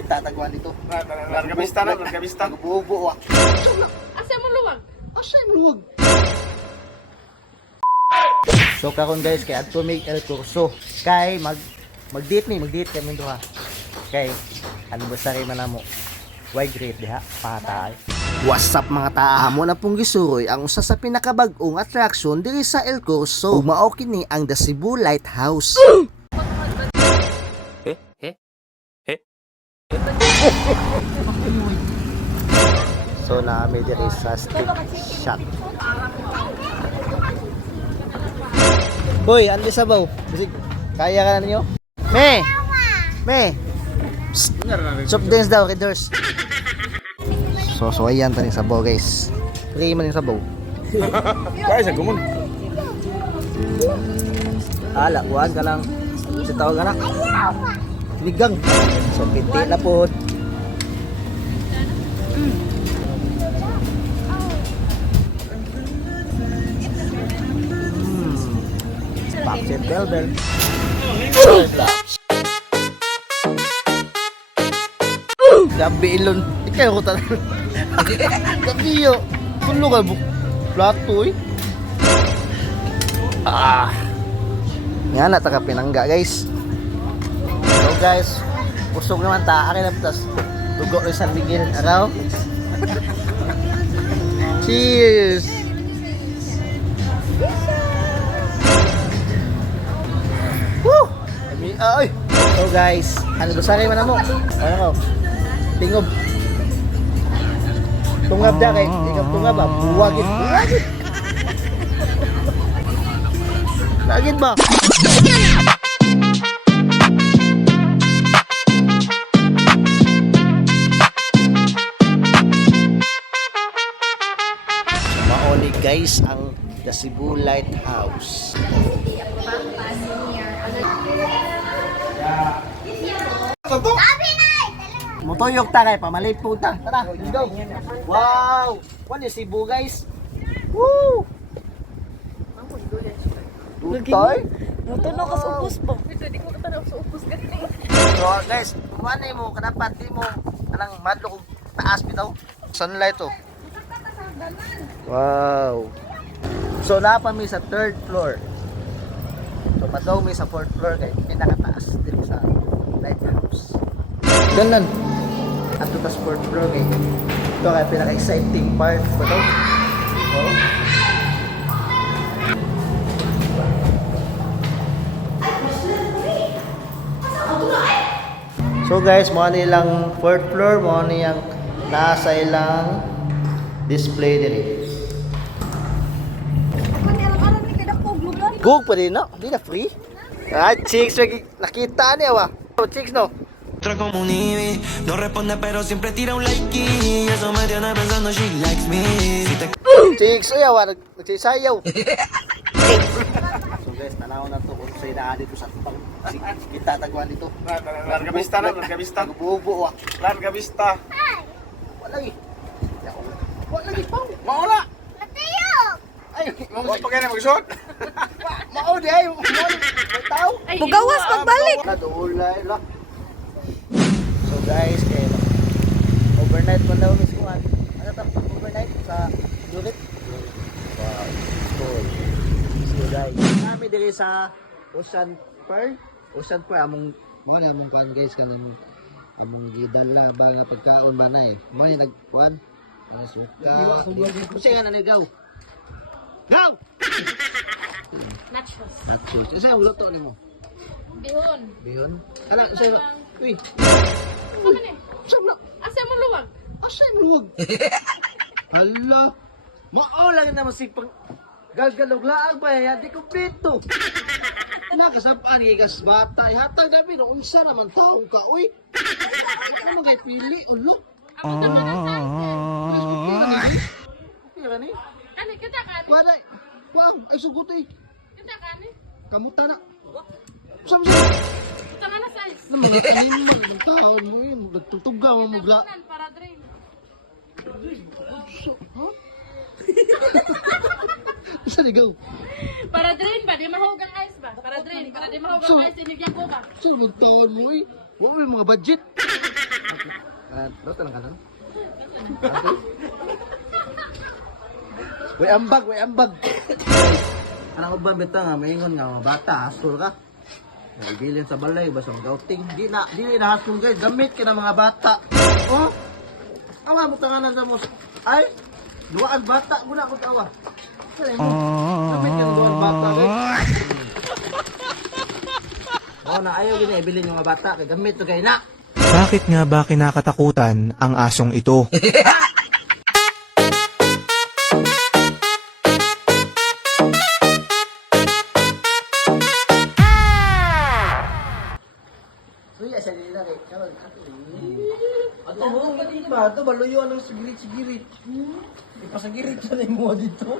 itatagwan dito. Largabista na, largabista. Nagbubo ah. Asa mo luwag? Asa mo luwag? So karon guys kay adto mig el kurso kay mag-date kami duha. Kay anniversary man namo. Why great diha patay. What's up mga taahamo na pong gisuroy ang usa sa pinakabag-ong attraction diri sa El Corso. Ug mao kini ang The Cebu Lighthouse. So naami diri sa stick shot. Hoy, andi sabaw. Bisig kaya ka na ninyo? Me. Psst. Soft drinks daw, Redors. So ayan tani sabaw guys. Free man yung sabaw. Kaya sa gumon. Ala, kuhaan ka lang. Si tawag ka na. Sinigang. So piti na po. Bakit bell. Gabi ilon. Ikaw ko talaga. Gabi yo. Pulo ka bu. Plato eh. Nga na taka pinangga guys. So guys, usog naman ta. Akin na plus. Dugo rin sa bigil. Araw. Cheers! Woo! Ay! So guys, ano ba sakay man mo? Ano ko? Tingob. Tungab da kay, tungab ba? Buwagit. Lagit ba? Maoni guys ang The Cebu Lighthouse. Mutuyok ta kay pamalip po ta. Tara, let's go. Wow! What is Cebu guys? Woo! Tutay? Mutuno ka sa upos ba? Di ko katanaw sa upos gani. So guys, kuan mo kadapat di mo anang madlo kog taas bitaw. Sunlight to. Wow. So na pa mi sa 3rd floor. So padaw mi sa 4th floor kay pinakataas dito sa lighthouse. Ganun. At ito sa 4th floor kay ito kay pinaka-exciting part pa daw. Oh. So guys, mo ni ilang 4th floor, mo ni yang nasa ilang display diri. Gug pa din no? Di na free. Ah, chicks, nakita niya wa. Oh, chicks no. Otra como nieve, no responde pero siempre tira un like y eso me tiene pensando she likes me. Si te... Chicks, uy wa nagsisayaw. So guys, tanaw na to kung sa'yo na dito sa kita tagwan dito. Largabista na, largabista. Nagbubo ah. Largabista. Wala lagi. Wala lagi pao. Maula. Ay, Mo si pagay na magsuot. mao di ay. Tao. Bugawas pagbalik. Kadulay la. So guys, kaya overnight pa daw miss ko ano ta overnight sa unit. Wow. So guys, kami diri sa Ocean Pearl among mga namong kan guys kanang among gidala ba nga pagkaon ba na eh. Mo ni nagkuan. Nasuka. Kasi nga nanigaw. Go! Nachos. Kasi ang luto nimo. Bihon. Bihon? Ano, sa'yo? Uy! Saan ni? Saan na? Asa mo luwag? Asa yung luwag? Hala! Maolang naman si pang... Galgalog laag ba yan? Di kumpleto! Nakasapaan ikas bata. Ihatag namin, unsa naman taong ka, uy! Ano naman kayo pili? Ulo? Ako naman ang saan. Okay ka ni? Ano, kita ka ni? Wala! Wag! Ay sugot eh! Kita ka ni? Kamuta na! Saan siya? Kita nga na size. Naman natin mo, ibang taon mo yun. Nagtutugaw mo magla. Tapunan para drain. Ha? Saan ikaw? Para drain ba? Di mahugang ice ba? Para drain. Para di mahugang ice, inigyan ko ba? Sino magtawan mo eh? Huwag may mga budget. Rata lang kanan. Way ambag. Anak ko ba beta nga maingon nga mga bata, hasul ka. Naibilin sa balay basta mag-outing. Di na hasul kay gamit ka ng mga bata. Oh. Awa mo tanganan sa mus. Ay, duwaan bata guna ko tawa. Gamit ka ng duwaan bata kay. Oh, na ayaw gina ibilin yung mga bata kay gamit to kay na. Bakit nga ba kinakatakutan ang asong ito? Suya sa nila kay karon ato. Ato mo ba dito ba? Ato baluyo ng sigirit-sigirit. Ipasagirit sa mo dito.